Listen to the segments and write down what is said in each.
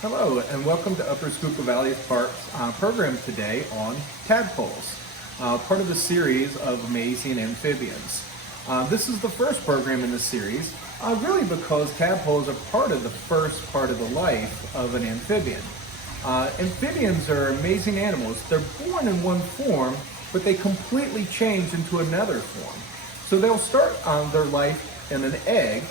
Hello, and welcome to Upper Schuylkill Valley Park's program today on tadpoles, part of the series of amazing amphibians. This is the first program in the series, really because tadpoles are part of the first part of the life of an amphibian. Amphibians are amazing animals. They're born in one form, but they completely change into another form. So they'll start their life in an egg,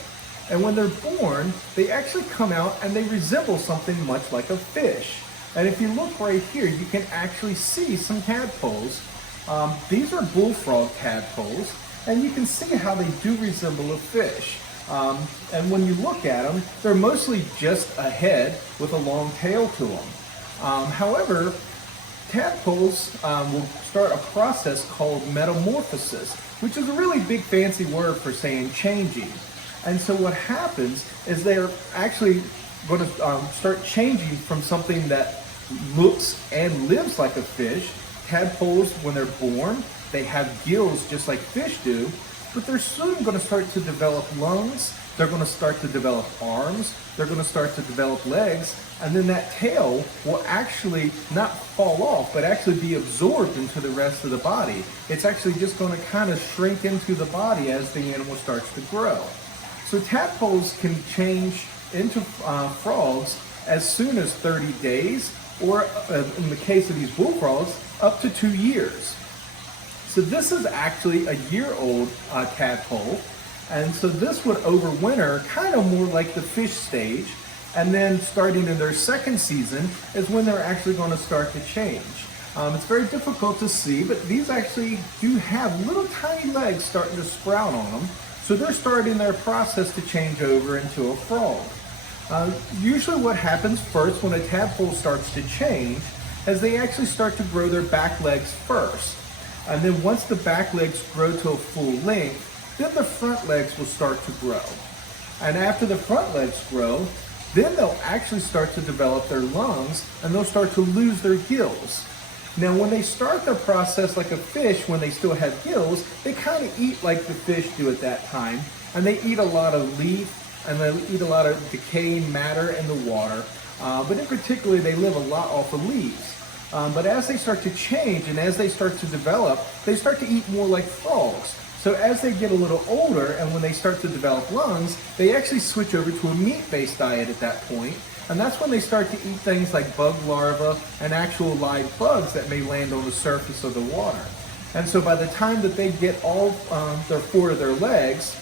and when they're born, they actually come out and they resemble something much like a fish. And if you look right here, you can actually see some tadpoles. These are bullfrog tadpoles, and you can see how they do resemble a fish. And when you look at them, they're mostly just a head with a long tail to them. However, tadpoles will start a process called metamorphosis, which is a really big fancy word for saying changing. And so what happens is they're actually going to start changing from something that looks and lives like a fish. Tadpoles, when they're born, they have gills just like fish do, but they're soon going to start to develop lungs, they're going to start to develop arms, they're going to start to develop legs, and then that tail will actually not fall off, but actually be absorbed into the rest of the body. It's actually just going to kind of shrink into the body as the animal starts to grow. So tadpoles can change into frogs as soon as 30 days, or in the case of these bullfrogs, up to 2 years. So this is actually a year-old tadpole, and so this would overwinter kind of more like the fish stage, and then starting in their second season is when they're actually going to start to change. It's very difficult to see, but these actually do have little tiny legs starting to sprout on them. So they're starting their process to change over into a frog. Usually what happens first when a tadpole starts to change is they actually start to grow their back legs first. And then once the back legs grow to a full length, then the front legs will start to grow. And after the front legs grow, then they'll actually start to develop their lungs and they'll start to lose their gills. Now, when they start their process like a fish, when they still have gills, they kind of eat like the fish do at that time, and they eat a lot of leaf, and they eat a lot of decaying matter in the water, but in particular, they live a lot off of leaves. But as they start to change and as they start to develop, they start to eat more like frogs. So as they get a little older and when they start to develop lungs, they actually switch over to a meat-based diet at that point. And that's when they start to eat things like bug larvae and actual live bugs that may land on the surface of the water. And so by the time that they get all their 4 of their legs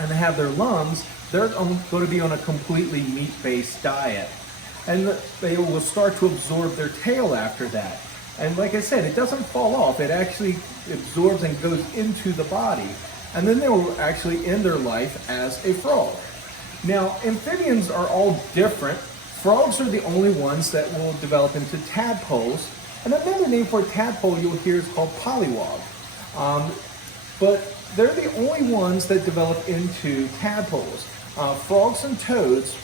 and they have their lungs, they're going to be on a completely meat-based diet. And they will start to absorb their tail after that. And like I said, it doesn't fall off. It actually absorbs and goes into the body. And then they will actually end their life as a frog. Now, amphibians are all different. Frogs are the only ones that will develop into tadpoles. And another name for a tadpole you'll hear is called pollywog. But they're the only ones that develop into tadpoles. Frogs and toads,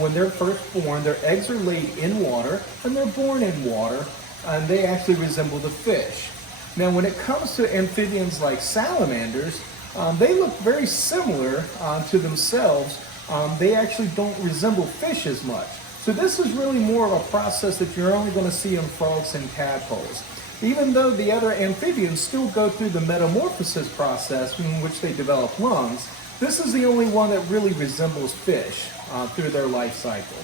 when they're first born, their eggs are laid in water, and they're born in water, and they actually resemble the fish. Now, when it comes to amphibians like salamanders, they look very similar to themselves. They actually don't resemble fish as much. So this is really more of a process that you're only going to see in frogs and tadpoles. Even though the other amphibians still go through the metamorphosis process in which they develop lungs, this is the only one that really resembles fish through their life cycle.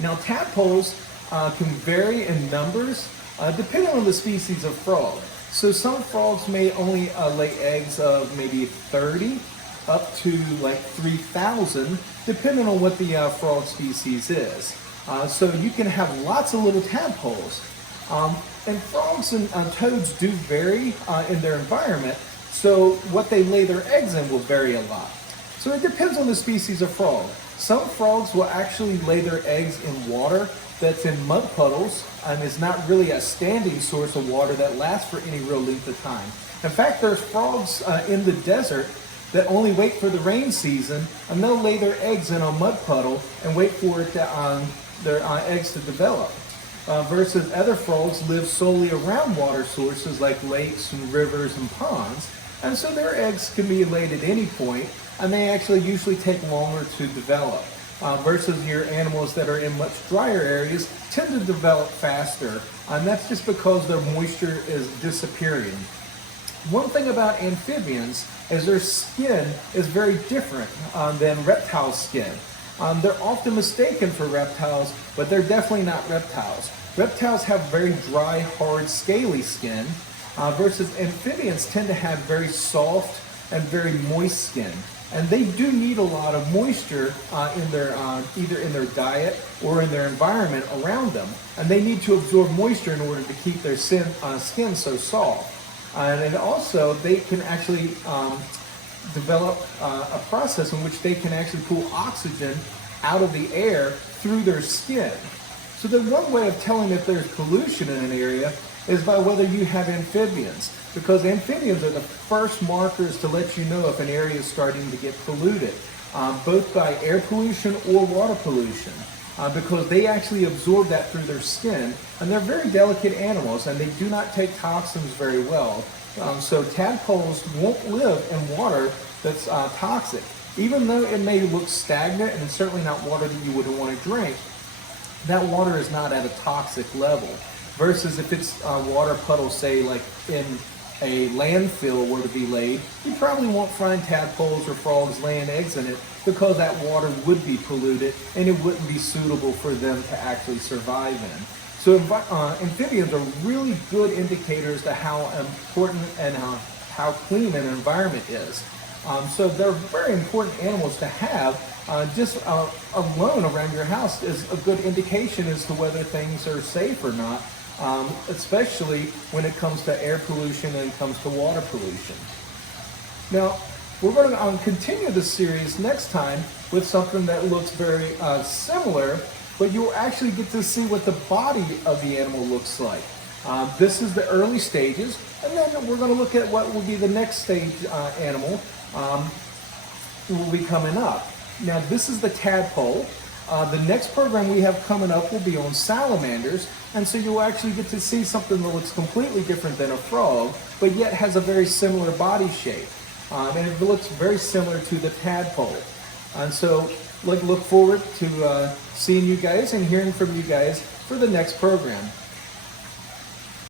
Now, tadpoles can vary in numbers depending on the species of frog. So some frogs may only lay eggs of maybe 30 up to like 3,000, depending on what the frog species is. So you can have lots of little tadpoles. And frogs and toads do vary in their environment, so what they lay their eggs in will vary a lot. So it depends on the species of frog. Some frogs will actually lay their eggs in water that's in mud puddles and is not really a standing source of water that lasts for any real length of time. In fact, there's frogs in the desert that only wait for the rain season, and they'll lay their eggs in a mud puddle and wait for it to, their eggs to develop. Versus other frogs live solely around water sources like lakes and rivers and ponds, and so their eggs can be laid at any point, and they actually usually take longer to develop. versus your animals that are in much drier areas tend to develop faster, and that's just because their moisture is disappearing. One thing about amphibians is their skin is very different than reptile skin. They're often mistaken for reptiles, but they're definitely not reptiles. Reptiles have very dry, hard, scaly skin, versus amphibians tend to have very soft and very moist skin. And they do need a lot of moisture in their either in their diet or in their environment around them. And they need to absorb moisture in order to keep their skin so soft. And also, they can actually develop a process in which they can actually pull oxygen out of the air through their skin. So the one way of telling if there's pollution in an area is by whether you have amphibians, because amphibians are the first markers to let you know if an area is starting to get polluted, both by air pollution or water pollution, because they actually absorb that through their skin, and they're very delicate animals, and they do not take toxins very well. So tadpoles won't live in water that's toxic. Even though it may look stagnant and it's certainly not water that you would want to drink, that water is not at a toxic level. Versus if it's water puddles, say like in a landfill were to be laid, you probably won't find tadpoles or frogs laying eggs in it because that water would be polluted and it wouldn't be suitable for them to actually survive in. So amphibians are really good indicators to how important and how clean an environment is. So they're very important animals to have. Just alone around your house is a good indication as to whether things are safe or not, especially when it comes to air pollution and it comes to water pollution. Now, we're going to continue this series next time with something that looks very similar, but you'll actually get to see what the body of the animal looks like. This is the early stages, and then we're going to look at what will be the next stage animal will be coming up. Now, this is the tadpole. The next program we have coming up will be on salamanders, and so you'll actually get to see something that looks completely different than a frog, but yet has a very similar body shape. And it looks very similar to the tadpole. And so look forward to seeing you guys and hearing from you guys for the next program.